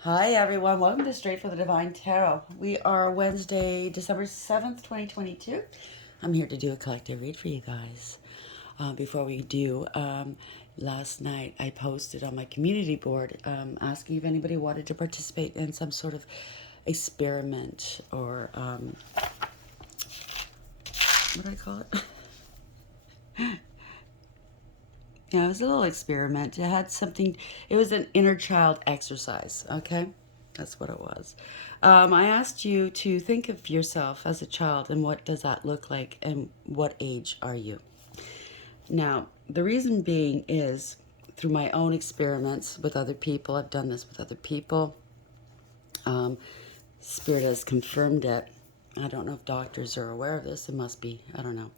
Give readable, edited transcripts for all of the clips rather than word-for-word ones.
Hi everyone, welcome to Straight for the Divine Tarot. We are Wednesday, December 7th, 2022. I'm here to do a collective read for you guys. Before we do, last night I posted on my community board asking if anybody wanted to participate in some sort of experiment or what do I call it? Yeah, it was a little experiment. It had something, it was an inner child exercise, okay? That's what it was. I asked you to think of yourself as a child and what does that look like and what age are you? Now, the reason being is through my own experiments with other people, I've done this with other people. Um, Spirit has confirmed it. I don't know if doctors are aware of this. It must be. I don't know.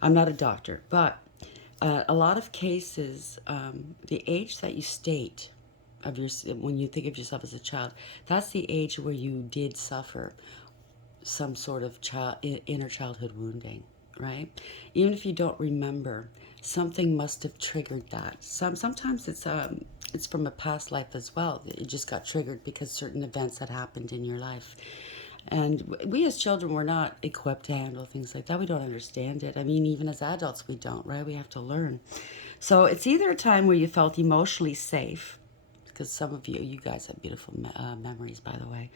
I'm not a doctor, but a lot of cases, the age that you state of your when you think of yourself as a child, that's the age where you did suffer some sort of inner childhood wounding, right? Even if you don't remember, something must have triggered that. Sometimes it's from a past life as well. It just got triggered because certain events had happened in your life. And we as children, we're not equipped to handle things like that. We don't understand it. I mean, even as adults, we don't, right? We have to learn. So it's either a time where you felt emotionally safe, because some of you guys have beautiful memories, by the way,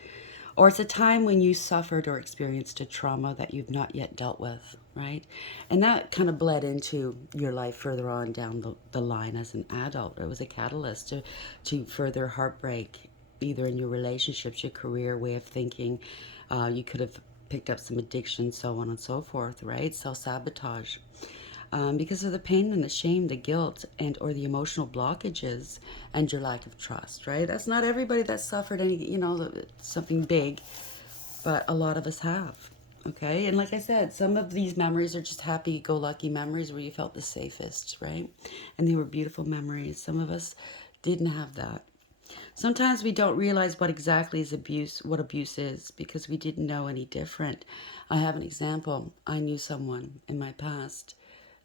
or it's a time when you suffered or experienced a trauma that you've not yet dealt with, right? And that kind of bled into your life further on down the line as an adult. It was a catalyst to further heartbreak, either in your relationships, your career, way of thinking. You could have picked up some addiction, so on and so forth, right? Self-sabotage. Because of the pain and the shame, the guilt, and or the emotional blockages and your lack of trust, right? That's not everybody that suffered any, something big, but a lot of us have. Okay, and like I said, some of these memories are just happy-go-lucky memories where you felt the safest, right? And they were beautiful memories. Some of us didn't have that. Sometimes we don't realize what exactly is abuse, what abuse is, because we didn't know any different. I have an example. I knew someone in my past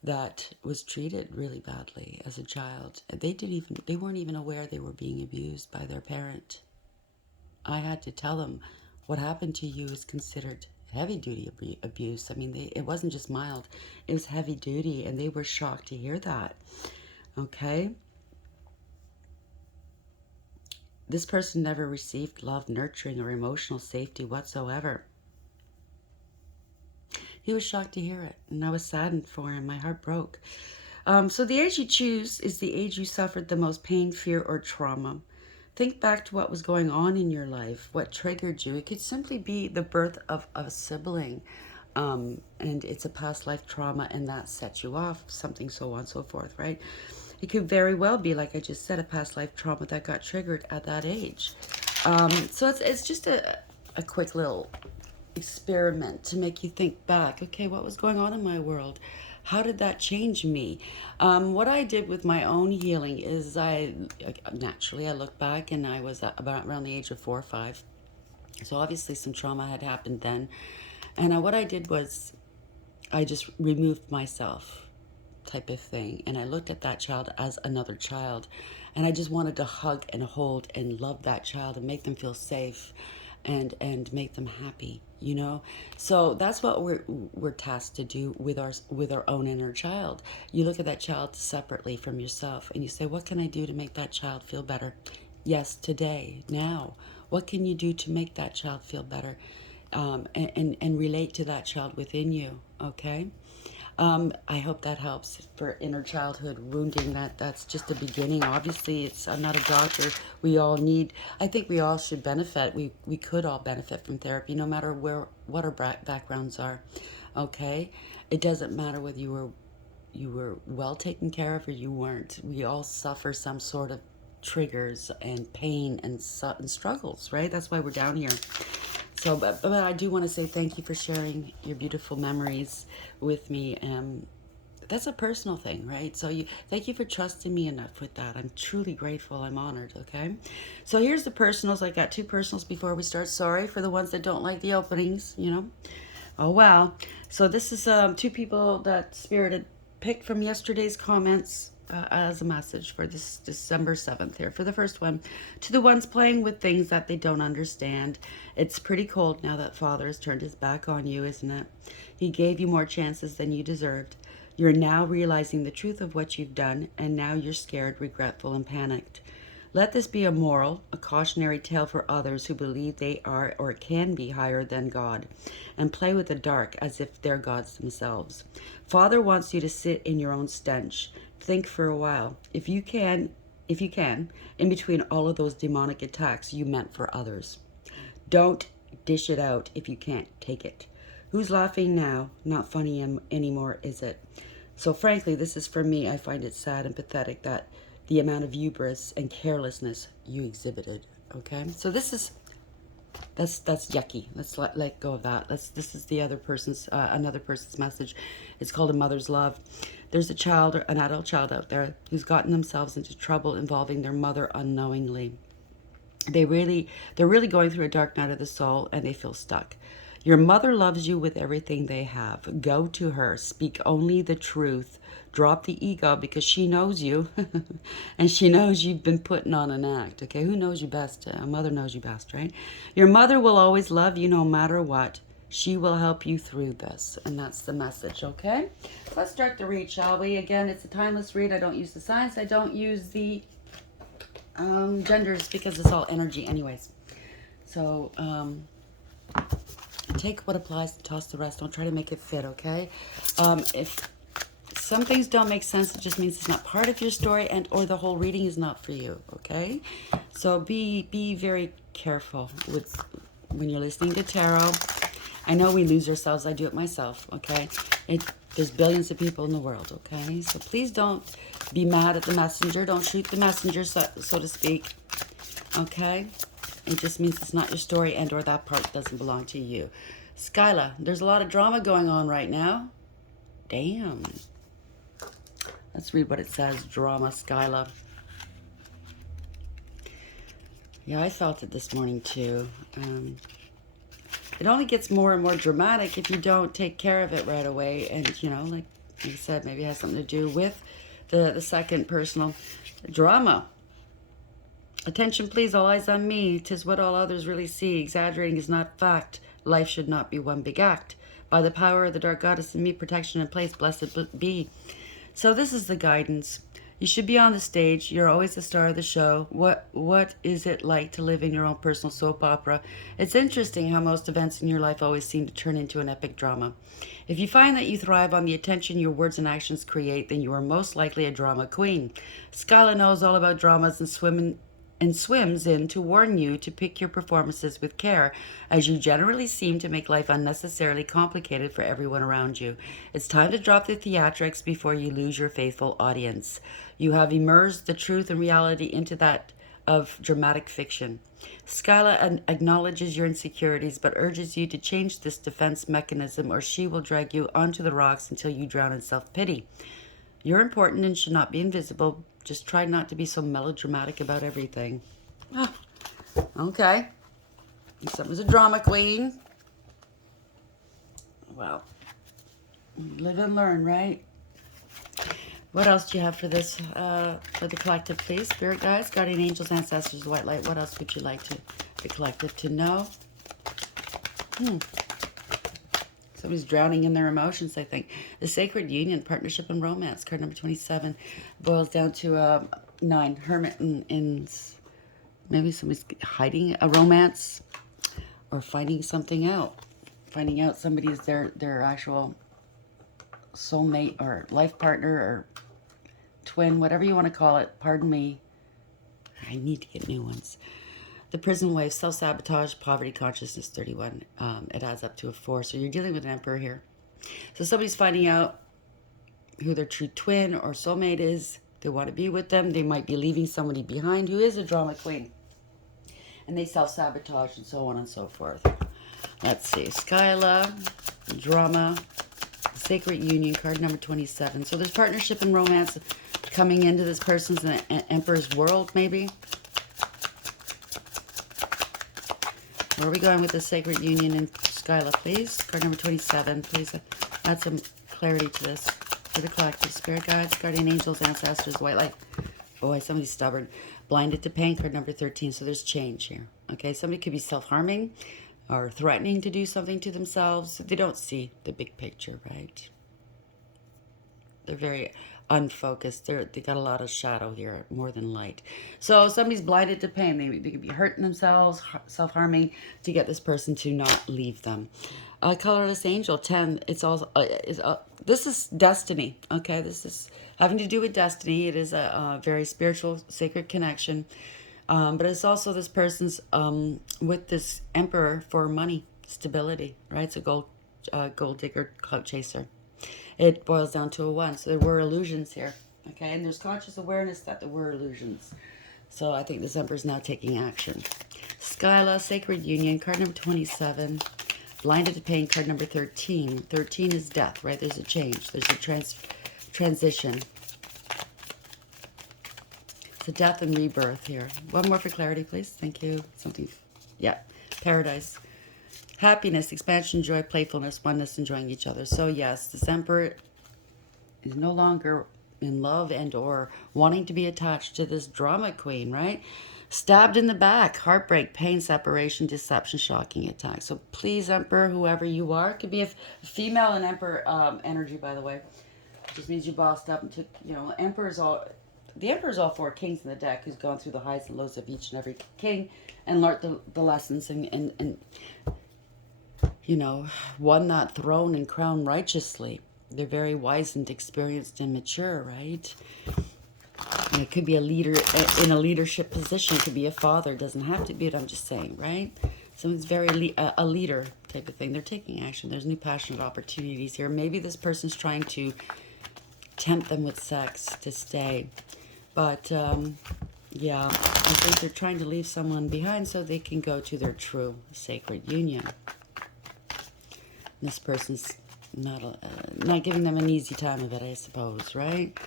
that was treated really badly as a child. They weren't even aware they were being abused by their parent. I had to tell them what happened to you is considered heavy duty abuse. I mean, it wasn't just mild, it was heavy duty, and they were shocked to hear that. Okay? This person never received love, nurturing, or emotional safety whatsoever. He was shocked to hear it, and I was saddened for him. My heart broke. So the age you choose is the age you suffered the most pain, fear, or trauma. Think back to what was going on in your life, what triggered you. It could simply be the birth of a sibling, and it's a past life trauma, and that sets you off, something so on and so forth, right? It could very well be, like I just said, a past life trauma that got triggered at that age. So it's just a quick little experiment to make you think back. Okay, what was going on in my world? How did that change me? What I did with my own healing is naturally I look back and I was about around the age of 4 or 5. So obviously some trauma had happened then. And what I did was I just removed myself type of thing. And I looked at that child as another child. And I just wanted to hug and hold and love that child and make them feel safe and make them happy, you know? So that's what we're tasked to do with our own inner child. You look at that child separately from yourself and you say, what can I do to make that child feel better? Yes, today, now. What can you do to make that child feel better? And relate to that child within you, okay? I hope that helps for inner childhood wounding. That's just the beginning. Obviously, I'm not a doctor. We all need. I think we all should benefit. We could all benefit from therapy, no matter what our backgrounds are. Okay, it doesn't matter whether you were well taken care of or you weren't. We all suffer some sort of triggers and pain and struggles, right? That's why we're down here. So, but I do want to say thank you for sharing your beautiful memories with me. That's a personal thing, right? So thank you for trusting me enough with that. I'm truly grateful. I'm honored. Okay. So here's the personals. I got two personals before we start. Sorry for the ones that don't like the openings. Oh wow. So this is two people that Spirit had picked from yesterday's comments. as a message for this December 7th here. For the first one, to the ones playing with things that they don't understand, it's pretty cold now that Father has turned his back on you, isn't it? He gave you more chances than you deserved. You're now realizing the truth of what you've done, and now you're scared, regretful, and panicked. Let this be a moral, a cautionary tale for others who believe they are or can be higher than God and play with the dark as if they're gods themselves. Father wants you to sit in your own stench. Think for a while. If you can, in between all of those demonic attacks you meant for others. Don't dish it out if you can't take it. Who's laughing now? Not funny anymore, is it? So frankly, this is for me. I find it sad and pathetic that the amount of hubris and carelessness you exhibited. Okay, so that's yucky. Let's let go of that. This is the other person's another person's message. It's called a mother's love. There's a child or an adult child out there who's gotten themselves into trouble involving their mother unknowingly. They're really going through a dark night of the soul, and they feel stuck. Your mother loves you with everything they have. Go to her. Speak only the truth. Drop the ego because she knows you and she knows you've been putting on an act. Okay, who knows you best? A mother knows you best, right? Your mother will always love you no matter what. She will help you through this. And that's the message, okay? Let's start the read, shall we? Again, it's a timeless read. I don't use the signs. I don't use the genders because it's all energy anyways. So, take what applies, toss the rest. Don't try to make it fit, okay? If some things don't make sense, it just means it's not part of your story and or the whole reading is not for you, okay? So be very careful with when you're listening to tarot. I know we lose ourselves. I do it myself, okay? There's billions of people in the world, okay? So please don't be mad at the messenger. Don't shoot the messenger, so to speak, okay? It just means it's not your story and or that part doesn't belong to you. Skyla, there's a lot of drama going on right now. Damn. Let's read what it says. Drama, Skyla. Yeah, I felt it this morning too. It only gets more and more dramatic if you don't take care of it right away. And, you know, like you said, maybe it has something to do with the second personal drama. Attention, please, all eyes on me. 'Tis what all others really see. Exaggerating is not fact. Life should not be one big act. By the power of the dark goddess in me, protection in place, blessed be. So this is the guidance. You should be on the stage. You're always the star of the show. What is it like to live in your own personal soap opera? It's interesting how most events in your life always seem to turn into an epic drama. If you find that you thrive on the attention your words and actions create, then you are most likely a drama queen. Skyla knows all about dramas and swims in to warn you to pick your performances with care, as you generally seem to make life unnecessarily complicated for everyone around you. It's time to drop the theatrics before you lose your faithful audience. You have immersed the truth and reality into that of dramatic fiction. Skyla acknowledges your insecurities but urges you to change this defense mechanism or she will drag you onto the rocks until you drown in self-pity. You're important and should not be invisible. Just try not to be so melodramatic about everything. Ah, okay. Someone's a drama queen. Well, live and learn, right? What else do you have for this, for the collective, please? Spirit guides, guardian angels, ancestors, white light. What else would you like the collective to know? Somebody's drowning in their emotions, I think. The Sacred Union, Partnership and Romance, card number 27, boils down to 9. Hermit in maybe somebody's hiding a romance or finding something out. Finding out somebody's their actual soulmate or life partner or twin, whatever you want to call it. Pardon me. I need to get new ones. The prison wife, self-sabotage, poverty consciousness, 31. It adds up to a 4. So you're dealing with an emperor here. So somebody's finding out who their true twin or soulmate is. They want to be with them. They might be leaving somebody behind who is a drama queen. And they self-sabotage and so on and so forth. Let's see. Skyla, drama, Sacred Union, card number 27. So there's partnership and romance coming into this person's emperor's world, maybe. Where are we going with the Sacred Union and Skyla, please? Card number 27, please add some clarity to this. For the collective, spirit guides, guardian angels, ancestors, white light. Boy, somebody's stubborn. Blinded to pain, card number 13. So there's change here. Okay, somebody could be self-harming or threatening to do something to themselves. They don't see the big picture, right? They're very unfocused. They got a lot of shadow here, more than light. So somebody's blinded to pain. They could be hurting themselves, self-harming, to get this person to not leave them. Colorless angel 10. It's all. This is destiny. Okay, this is having to do with destiny. It is a very spiritual, sacred connection. But it's also this person's with this emperor for money, stability. Right? It's a gold digger, clout chaser. It boils down to a 1. So there were illusions here. Okay, and there's conscious awareness that there were illusions. So I think this emperor is now taking action. Skyla, Sacred Union, card number 27. Blinded to Pain, card number 13. 13 is death, right? There's a change. There's a transition. It's a death and rebirth here. One more for clarity, please. Thank you. Something. Yeah. Paradise. Happiness, expansion, joy, playfulness, oneness, enjoying each other. So yes, this emperor is no longer in love and or wanting to be attached to this drama queen, right? Stabbed in the back, heartbreak, pain, separation, deception, shocking attack. So please, emperor, whoever you are, could be a female and emperor energy, by the way. Just means you bossed up and took, the emperor's all 4 kings in the deck, who's gone through the highs and lows of each and every king and learned the lessons and won that throne and crown righteously. They're very wise and experienced and mature, right? And it could be a leader in a leadership position. It could be a father. It doesn't have to be, but I'm just saying, right? Someone's very a leader type of thing. They're taking action. There's new passionate opportunities here. Maybe this person's trying to tempt them with sex to stay. But, yeah, I think they're trying to leave someone behind so they can go to their true sacred union. This person's not giving them an easy time of it, I suppose, right?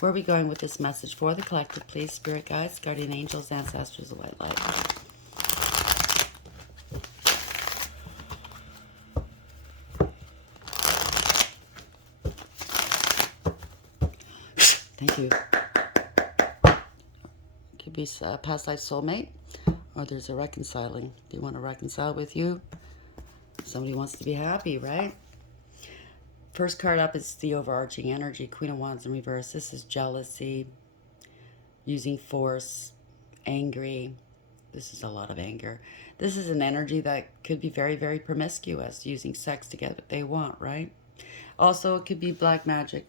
Where are we going with this message for the collective, please? Spirit guides, guardian angels, ancestors, the white light. Thank you. Could be a past life soulmate, or there's a reconciling. They want to reconcile with you. Somebody wants to be happy, right? First card up is the overarching energy, Queen of Wands in reverse. This is jealousy, using force, angry. This is a lot of anger. This is an energy that could be very, very promiscuous, using sex to get what they want, right? Also, it could be black magic.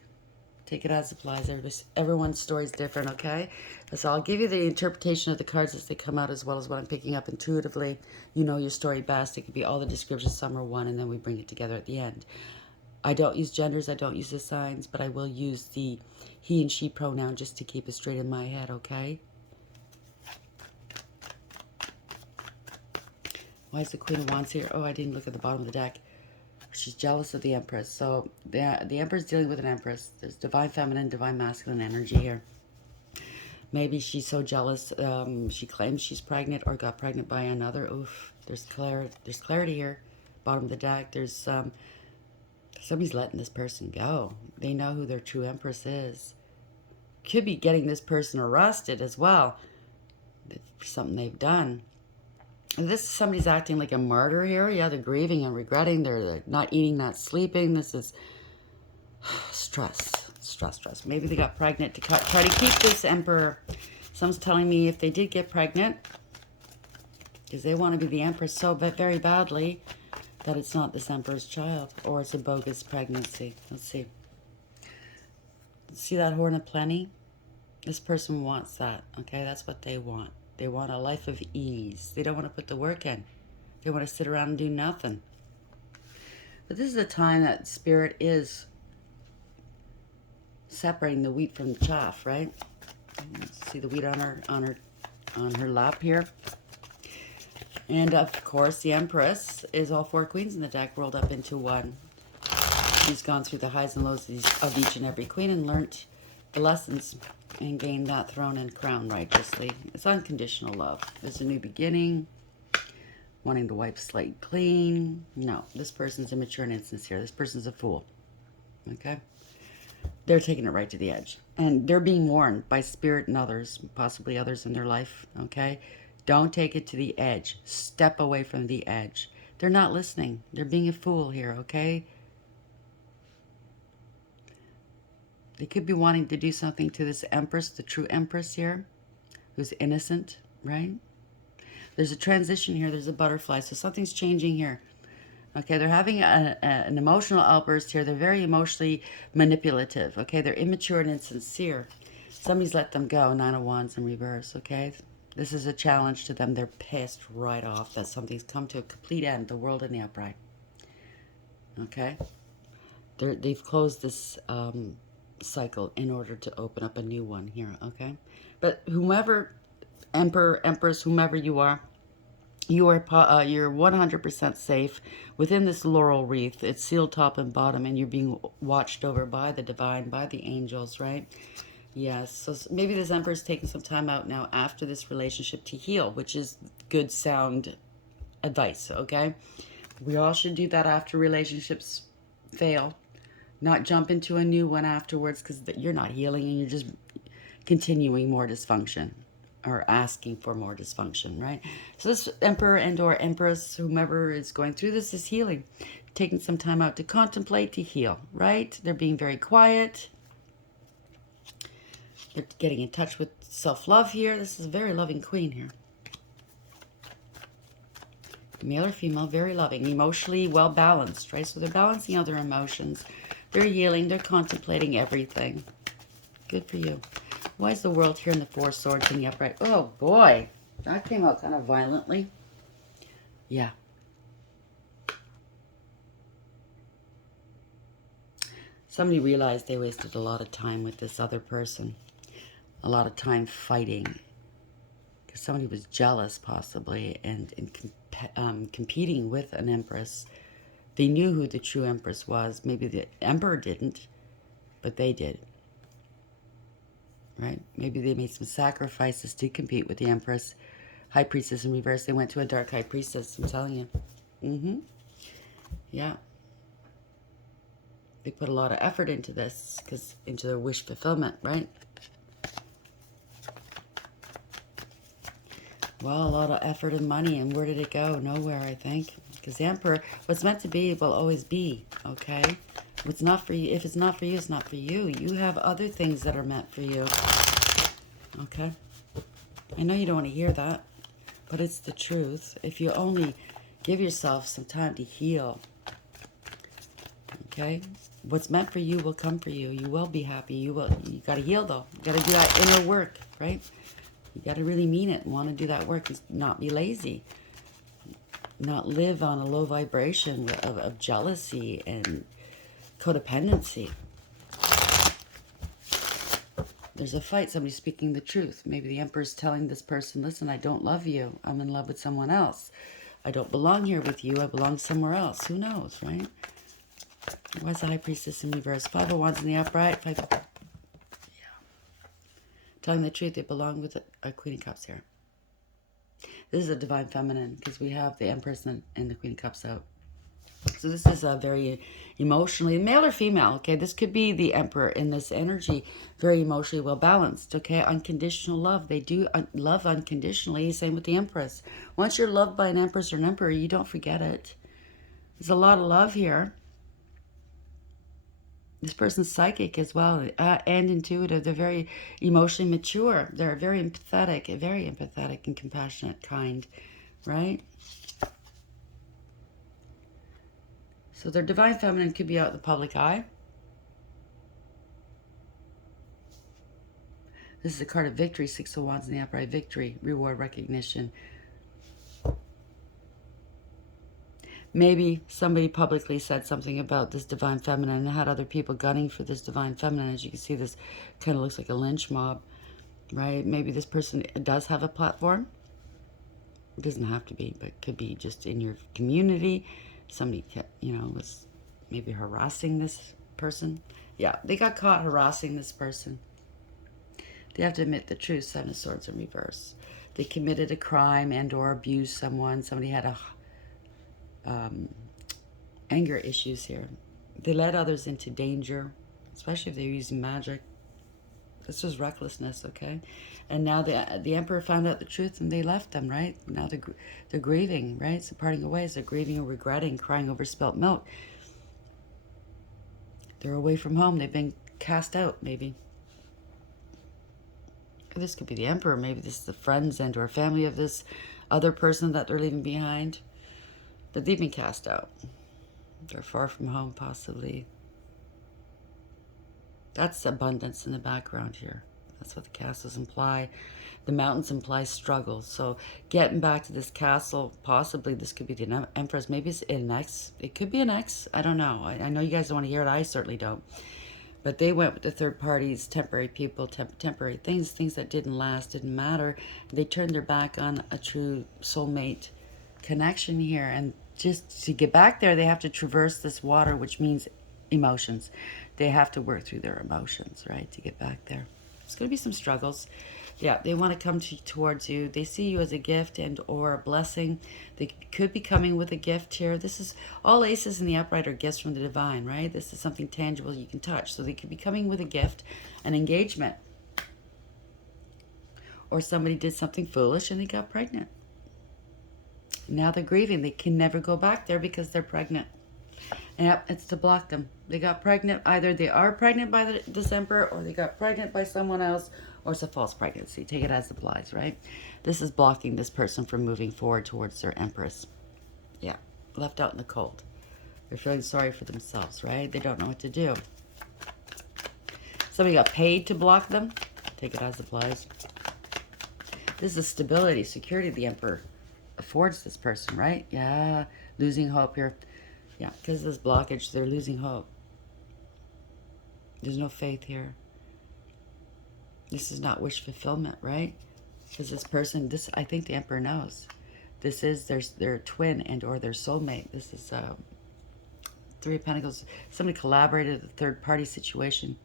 Take it as applies. Everyone's story is different, okay? So I'll give you the interpretation of the cards as they come out, as well as what I'm picking up intuitively. You know your story best. It could be all the descriptions, some are one, and then we bring it together at the end. I don't use genders. I don't use the signs, but I will use the he and she pronoun just to keep it straight in my head, okay? Why is the Queen of Wands here? Oh, I didn't look at the bottom of the deck. She's jealous of the Empress. So the Empress dealing with an Empress. There's divine feminine, divine masculine energy here. Maybe she's so jealous she claims she's pregnant or got pregnant by another. Oof, there's clarity here. Bottom of the deck, there's somebody's letting this person go. They know who their true Empress is. Could be getting this person arrested as well for something they've done. This somebody's acting like a martyr here. Yeah, they're grieving and regretting. They're not eating, not sleeping. This is stress. Maybe they got pregnant to try to keep this emperor. Someone's telling me if they did get pregnant, because they want to be the Empress so very badly, that it's not this emperor's child, or it's a bogus pregnancy. Let's see. See that Horn of Plenty? This person wants that, okay? That's what they want. They want a life of ease. They don't want to put the work in. They want to sit around and do nothing. But this is a time that Spirit is separating the wheat from the chaff, right? See the wheat on her lap here. And of course, the Empress is all 4 queens in the deck rolled up into one. She's gone through the highs and lows of each and every queen and learned the lessons and gained that throne and crown righteously. It's unconditional love. There's a new beginning. Wanting to wipe slate clean. No, this person's immature and insincere. This person's a fool. Okay? they're taking it right to the edge. And they're being warned by spirit and others, possibly others in their life, okay? Don't take it to the edge. Step away from the edge. They're not listening. They're being a fool here, okay? They could be wanting to do something to this empress, the true empress here, who's innocent, right? There's a transition here. There's a butterfly. So something's changing here. Okay, they're having an emotional outburst here. They're very emotionally manipulative. Okay, they're immature and insincere. Somebody's let them go. Nine of Wands in reverse. Okay, this is a challenge to them. They're pissed right off that something's come to a complete end. The world in the upright. Okay, they've closed this cycle in order to open up a new one here. Okay, but whomever, emperor, empress, whomever you are, you're 100% safe within this laurel wreath. It's sealed top and bottom, and you're being watched over by the divine, by the angels, right? Yes. So maybe this emperor's taking some time out now after this relationship to heal, which is good, sound advice, okay? We all should do that after relationships fail. Not jump into a new one afterwards, because you're not healing and you're just continuing more dysfunction or asking for more dysfunction, right? So this emperor and or empress, whomever is going through this, is healing, taking some time out to contemplate, to heal, right? They're being very quiet. They're getting in touch with self-love here. This is a very loving queen here. Male or female, very loving, emotionally well balanced, right? So they're balancing out their emotions. They're healing. They're contemplating everything. Good for you. Why is the world here in the Four Swords in the upright? Oh, boy. That came out kind of violently. Yeah. Somebody realized they wasted a lot of time with this other person. A lot of time fighting. Because somebody was jealous, possibly, and competing with an empress. They knew who the true empress was. Maybe the emperor didn't, but they did. Right? Maybe they made some sacrifices to compete with the empress. High priestess in reverse. They went to a dark high priestess, I'm telling you. Mm-hmm. Yeah. They put a lot of effort into this, into their wish fulfillment, right? Well, a lot of effort and money, and where did it go? Nowhere, I think. Because the emperor, what's meant to be will always be, okay? What's not for you, if it's not for you, it's not for you. You have other things that are meant for you. Okay? I know you don't want to hear that, but it's the truth. If you only give yourself some time to heal, okay? What's meant for you will come for you. You will be happy. You got to heal, though. You got to do that inner work, right? You got to really mean it and want to do that work. Not be lazy. Not live on a low vibration of jealousy and codependency. There's a fight. Somebody's speaking the truth. Maybe the emperor's telling this person, listen, I don't love you. I'm in love with someone else. I don't belong here with you. I belong somewhere else. Who knows, right? Why is the high priestess in reverse? Five of Wands in the upright. Yeah. Telling the truth. They belong with a Queen of Cups here. This is a divine feminine because we have the Empress and the Queen of Cups out. So this is a very emotionally, male or female, okay? This could be the Emperor in this energy, very emotionally well balanced, okay? Unconditional love. They do love unconditionally. Same with the Empress. Once you're loved by an Empress or an Emperor, you don't forget it. There's a lot of love here. This person's psychic as well, and intuitive. They're very emotionally mature. They're very empathetic and compassionate, kind, right? So their divine feminine could be out in the public eye. This is a card of victory, Six of Wands in the upright. Victory, reward, recognition. Maybe somebody publicly said something about this divine feminine and had other people gunning for this divine feminine. As you can see, this kind of looks like a lynch mob, right? Maybe this person does have a platform. It doesn't have to be, but it could be just in your community. Somebody, was maybe harassing this person. Yeah, they got caught harassing this person. They have to admit the truth. Seven of Swords in reverse. They committed a crime and or abused someone. Somebody had anger issues here. They led others into danger. especially if they're using magic. This was recklessness, okay? And now the emperor found out the truth and they left them, right? Now they're grieving, right? It's a parting of ways. They're grieving or regretting, crying over spilt milk. They're away from home. They've been cast out, maybe. This could be the emperor. Maybe this is the friends and or family of this other person that they're leaving behind. But they've been cast out. They're far from home, possibly. That's abundance in the background here. That's what the castles imply. The mountains imply struggle. So getting back to this castle, possibly this could be the Empress. Maybe it's an ex. It could be an ex. I don't know. I know you guys don't want to hear it. I certainly don't. But they went with the third parties, temporary people, temporary things that didn't last, didn't matter. They turned their back on a true soulmate connection here. And just to get back there, they have to traverse this water, which means emotions. They have to work through their emotions, right, to get back there. There's going to be some struggles. Yeah, they want to come towards you. They see you as a gift and or a blessing. They could be coming with a gift here. This is all aces in the upright are gifts from the divine, right? This is something tangible you can touch. So they could be coming with a gift, an engagement. Or somebody did something foolish and they got pregnant. Now they're grieving. They can never go back there because they're pregnant. Yep, it's to block them. They got pregnant. Either they are pregnant by this emperor or they got pregnant by someone else, or it's a false pregnancy. Take it as applies, right? This is blocking this person from moving forward towards their empress. Yeah, left out in the cold. They're feeling sorry for themselves, right? They don't know what to do. Somebody got paid to block them. Take it as applies. This is stability, security the emperor affords this person, right? Yeah, losing hope here. Yeah, because of this blockage, they're losing hope. There's no faith here. This is not wish fulfillment, right? Because this person, I think the emperor knows. This is their twin and or their soulmate. This is Three of Pentacles. Somebody collaborated with a third party situation.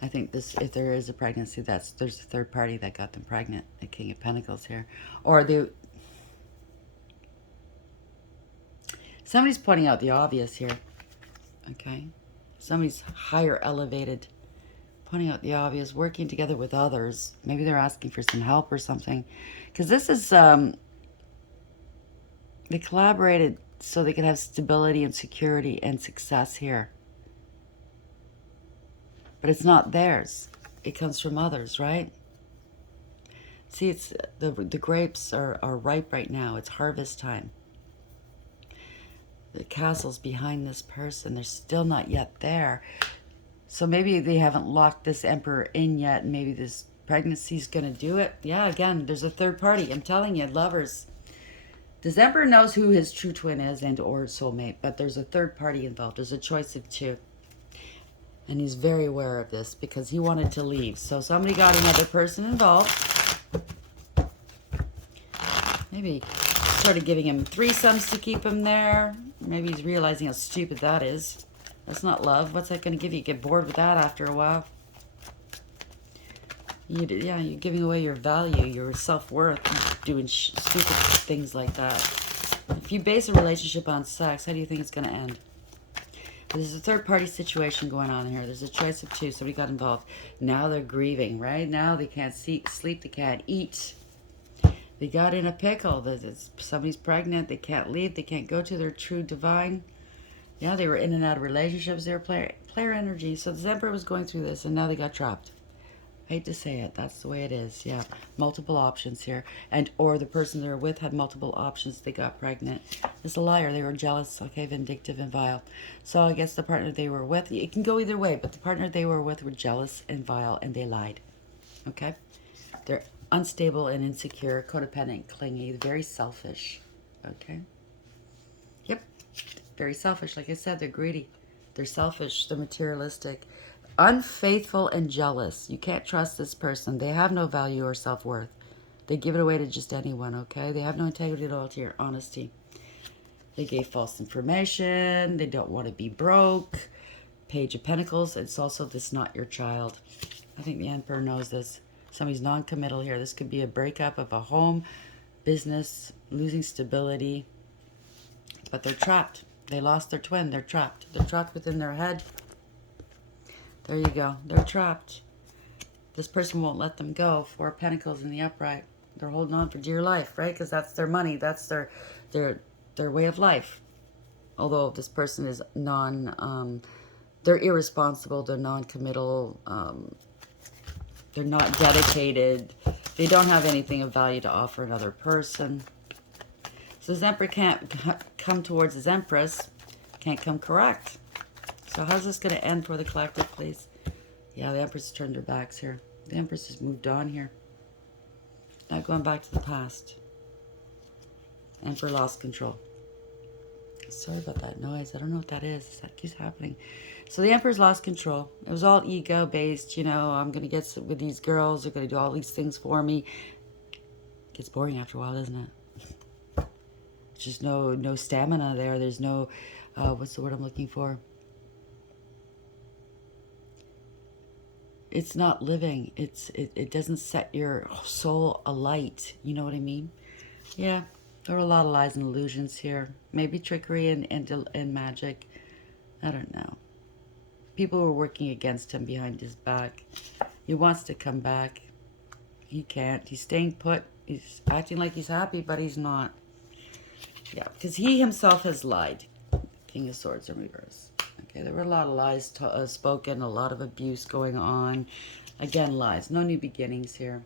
I think this, if there is a pregnancy, there's a third party that got them pregnant. The King of Pentacles here, or somebody's pointing out the obvious here. Okay, somebody's higher elevated, pointing out the obvious, working together with others. Maybe they're asking for some help or something, because this is they collaborated so they could have stability and security and success here. But it's not theirs. It comes from others, right? See, it's the grapes are ripe right now. It's harvest time. The castle's behind this person. They're still not yet there. So maybe they haven't locked this emperor in yet. And maybe this pregnancy's going to do it. Yeah, again, there's a third party. I'm telling you, lovers. This emperor knows who his true twin is and or soulmate. But there's a third party involved. There's a choice of two. And he's very aware of this because he wanted to leave. So somebody got another person involved. Maybe started giving him threesomes to keep him there. Maybe he's realizing how stupid that is. That's not love. What's that going to give you? You get bored with that after a while. You're giving away your value, your self-worth, doing stupid things like that. If you base a relationship on sex, how do you think it's going to end? There's a third-party situation going on here. There's a choice of two. Somebody got involved. Now they're grieving, right? Now they can't sleep, they can't eat. They got in a pickle. Somebody's pregnant. They can't leave. They can't go to their true divine. Yeah, they were in and out of relationships. They were player energy. So the emperor was going through this, and now they got trapped. I hate to say it. That's the way it is. Yeah, multiple options here. Or the person they were with had multiple options. They got pregnant. It's a liar. They were jealous, okay, vindictive and vile. So I guess the partner they were with, it can go either way, but the partner they were with were jealous and vile, and they lied. Okay? They're unstable and insecure, codependent, clingy, very selfish. Okay? Yep. Very selfish. Like I said, they're greedy. They're selfish. They're materialistic. Unfaithful and jealous. You can't trust this person. They have no value or self-worth. They give it away to just anyone, okay? They have no integrity, loyalty, or honesty. They gave false information. They don't want to be broke. Page of Pentacles. It's also this not your child. I think the Emperor knows this. Somebody's non-committal here. This could be a breakup of a home, business, losing stability. But they're trapped. They lost their twin. They're trapped. They're trapped within their head. There you go. They're trapped. This person won't let them go. Four of Pentacles in the upright. They're holding on for dear life, right? Because that's their money. That's their way of life. Although this person is they're irresponsible. They're non-committal. They're not dedicated. They don't have anything of value to offer another person. So this Emperor can't come towards his Empress. Can't come correct. So how's this going to end for the collective, please? Yeah, the Empress turned her backs here. The Empress has moved on here. Not going back to the past. Emperor lost control. Sorry about that noise. I don't know what that is. That keeps happening. So the Emperor's lost control. It was all ego-based. You know, I'm going to get with these girls. They're going to do all these things for me. It gets boring after a while, doesn't it? Just no stamina there. There's no, what's the word I'm looking for? It's not living. It doesn't set your soul alight. You know what I mean? Yeah, there are a lot of lies and illusions here. Maybe trickery and magic. I don't know. People were working against him behind his back. He wants to come back. He can't. He's staying put. He's acting like he's happy, but he's not. Yeah, because he himself has lied. King of Swords in reverse. Okay, there were a lot of lies spoken, a lot of abuse going on. Again, lies. No new beginnings here.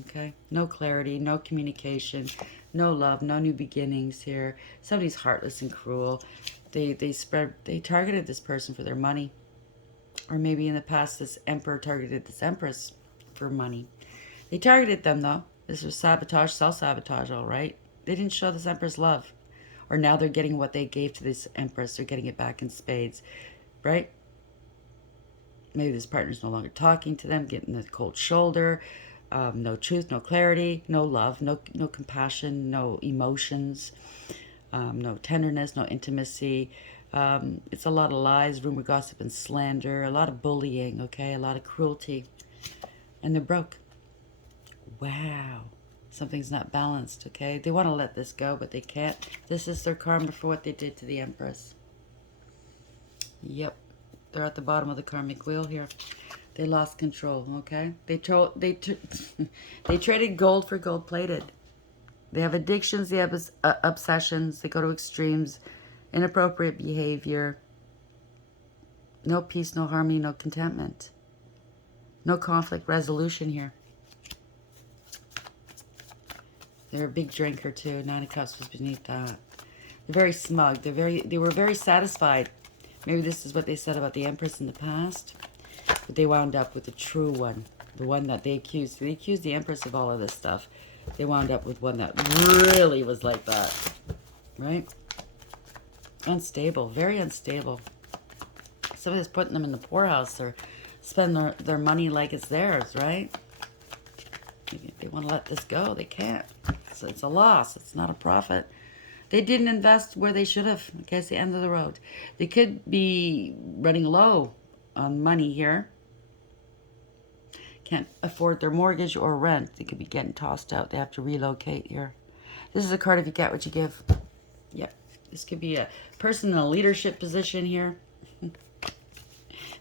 Okay, no clarity, no communication, no love, no new beginnings here. Somebody's heartless and cruel. They targeted this person for their money. Or maybe in the past this Emperor targeted this Empress for money. They targeted them though. This was sabotage, self-sabotage, all right. They didn't show this Empress love. Or now they're getting what they gave to this Empress. They're getting it back in spades, right? Maybe this partner's no longer talking to them, getting the cold shoulder. No truth, no clarity, no love, no compassion, no emotions, no tenderness, no intimacy. It's a lot of lies, rumor, gossip, and slander. A lot of bullying, okay? A lot of cruelty. And they're broke. Wow. Something's not balanced, okay? They want to let this go, but they can't. This is their karma for what they did to the Empress. Yep. They're at the bottom of the karmic wheel here. They lost control, okay? They traded gold for gold plated. They have addictions, they have obsessions, they go to extremes, inappropriate behavior, no peace, no harmony, no contentment, no conflict resolution here. They're a big drinker too. Nine of Cups was beneath that. They're very smug. They were very satisfied. Maybe this is what they said about the Empress in the past. But they wound up with the true one. The one that they accused. They accused the Empress of all of this stuff. They wound up with one that really was like that. Right? Unstable. Very unstable. Somebody's putting them in the poorhouse or spend their money like it's theirs, right? They want to let this go. They can't. So it's a loss. It's not a profit. They didn't invest where they should have. Okay, it's the end of the road. They could be running low on money here. Can't afford their mortgage or rent. They could be getting tossed out. They have to relocate here. This is a card of you get what you give. Yep. This could be a person in a leadership position here.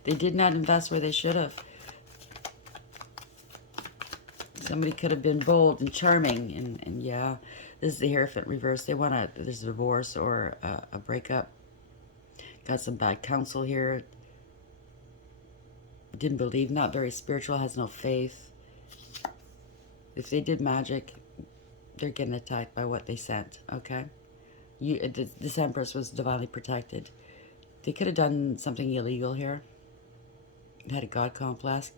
They did not invest where they should have. Somebody could have been bold and charming. And yeah, this is the Hierophant reverse. They want there's a divorce or a breakup. Got some bad counsel here. Didn't believe, not very spiritual, has no faith. If they did magic, they're getting attacked by what they sent, okay? This Empress was divinely protected. They could have done something illegal here. They had a God complex.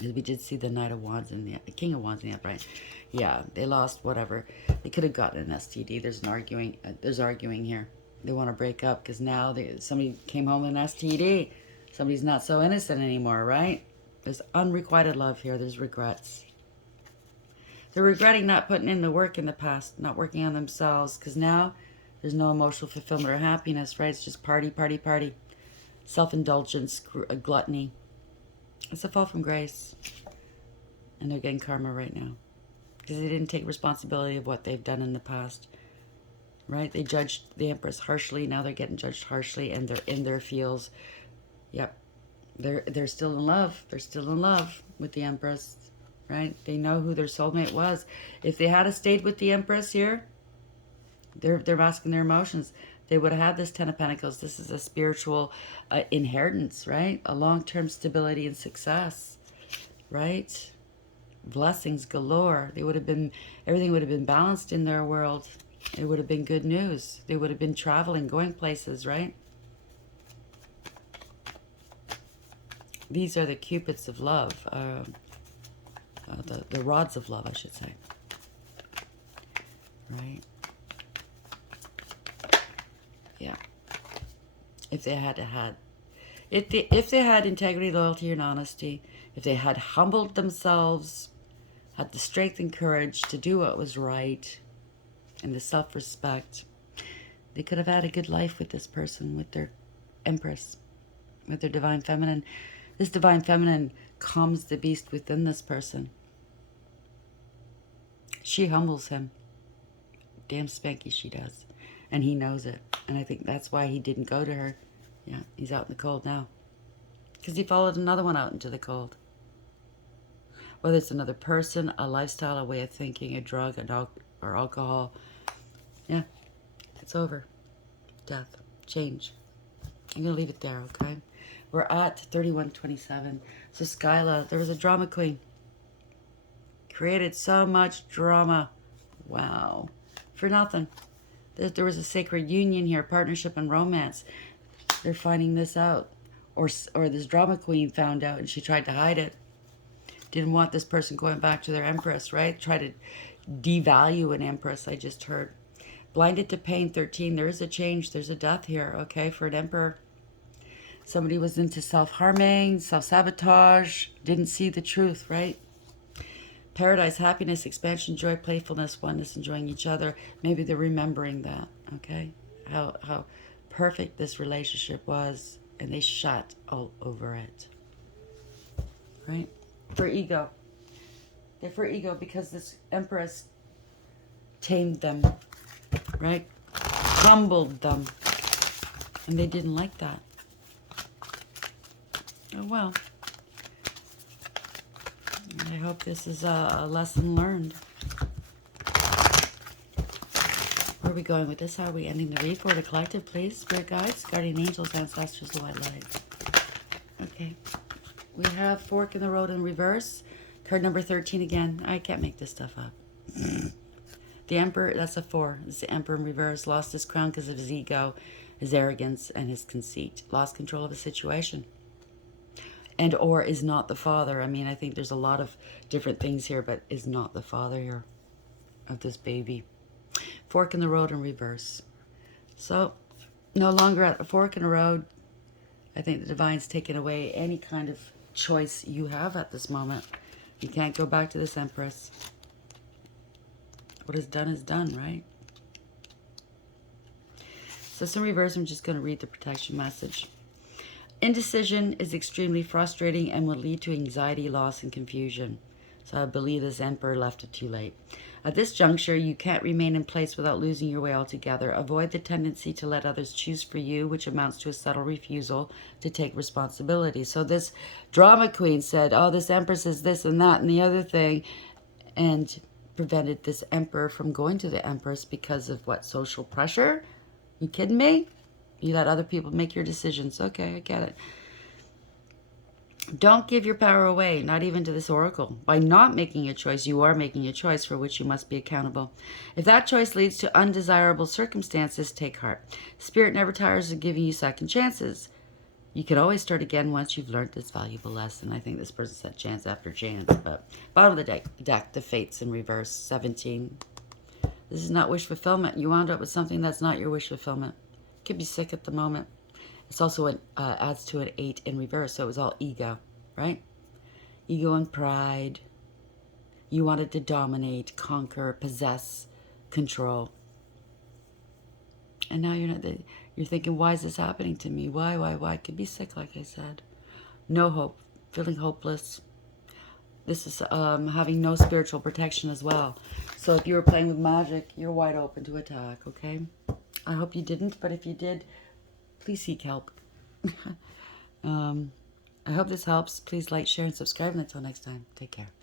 We did see the Knight of Wands and the King of Wands in the upright. Yeah, they lost whatever. They could have gotten an STD. There's arguing here. They want to break up because now somebody came home with an STD. Somebody's not so innocent anymore, right? There's unrequited love here. There's regrets. They're regretting not putting in the work in the past, not working on themselves, because now there's no emotional fulfillment or happiness, right? It's just party, party, party. Self-indulgence, gluttony. It's a fall from grace. And they're getting karma right now. Because they didn't take responsibility of what they've done in the past. right? They judged the Empress harshly. Now they're getting judged harshly, and they're in their feels. Yep, they're still in love. They're still in love with the Empress, right? They know who their soulmate was. If they had stayed with the Empress here, they're masking their emotions. They would have had this Ten of Pentacles. This is a spiritual inheritance, right? A long-term stability and success, right? Blessings galore. They would have been, everything would have been balanced in their world. It would have been good news. They would have been traveling, going places, right? These are the cupids of love. The rods of love, I should say. Right? Yeah. If they if they had integrity, loyalty, and honesty, if they had humbled themselves, had the strength and courage to do what was right, and the self-respect, they could have had a good life with this person, with their Empress, with their Divine Feminine. This Divine Feminine calms the beast within this person. She humbles him. Damn spanky she does. And he knows it. And I think that's why he didn't go to her. Yeah, he's out in the cold now. Because he followed another one out into the cold. Whether it's another person, a lifestyle, a way of thinking, a drug, or alcohol. Yeah, it's over. Death. Change. I'm going to leave it there, okay? We're at 3127. So Skyla, there was a drama queen. Created so much drama. Wow. For nothing. There was a sacred union here, partnership and romance. They're finding this out. Or this drama queen found out and she tried to hide it. Didn't want this person going back to their Empress, right? Try to devalue an Empress, I just heard. Blinded to pain, 13. There is a change. There's a death here, okay, for an Emperor. Somebody was into self-harming, self-sabotage, didn't see the truth, right? Paradise, happiness, expansion, joy, playfulness, oneness, enjoying each other. Maybe they're remembering that, okay? How perfect this relationship was, and they shot all over it, right? For ego. They're for ego because this Empress tamed them, right? Humbled them, and they didn't like that. Oh, well. I hope this is a lesson learned. Where are we going with this? How are we ending the read for the collective, please? Spirit guides, guardian angels, ancestors, the white light. Okay. We have Fork in the Road in reverse. Card number 13 again. I can't make this stuff up. The Emperor, that's a 4. It's the Emperor in reverse. Lost his crown because of his ego, his arrogance, and his conceit. Lost control of the situation. And or is not the father. I mean, I think there's a lot of different things here, but is not the father here of this baby. Fork in the road in reverse. So, no longer at a fork in the road. I think the Divine's taken away any kind of choice you have at this moment. You can't go back to this Empress. What is done, right? So, some reverse, I'm just going to read the protection message. Indecision is extremely frustrating and will lead to anxiety, loss, and confusion. So I believe this Emperor left it too late. At this juncture, you can't remain in place without losing your way altogether. Avoid the tendency to let others choose for you, which amounts to a subtle refusal to take responsibility. So this drama queen said, oh, this Empress is this and that and the other thing, and prevented this Emperor from going to the Empress because of what? Social pressure? You kidding me? You let other people make your decisions. Okay, I get it. Don't give your power away, not even to this oracle. By not making a choice, you are making a choice for which you must be accountable. If that choice leads to undesirable circumstances, take heart. Spirit never tires of giving you second chances. You can always start again once you've learned this valuable lesson. I think this person said chance after chance, but bottom of the deck, the fates in reverse, 17. This is not wish fulfillment. You wound up with something that's not your wish fulfillment. Could be sick at the moment. It's also adds to an 8 in reverse, so it was all ego, right? Ego and pride. You wanted to dominate, conquer, possess, control. And now you're thinking, why is this happening to me? Why? Could be sick, like I said. No hope, feeling hopeless. This is having no spiritual protection as well. So if you were playing with magic, you're wide open to attack, okay? I hope you didn't, but if you did, please seek help. I hope this helps. Please like, share, and subscribe. And until next time, take care.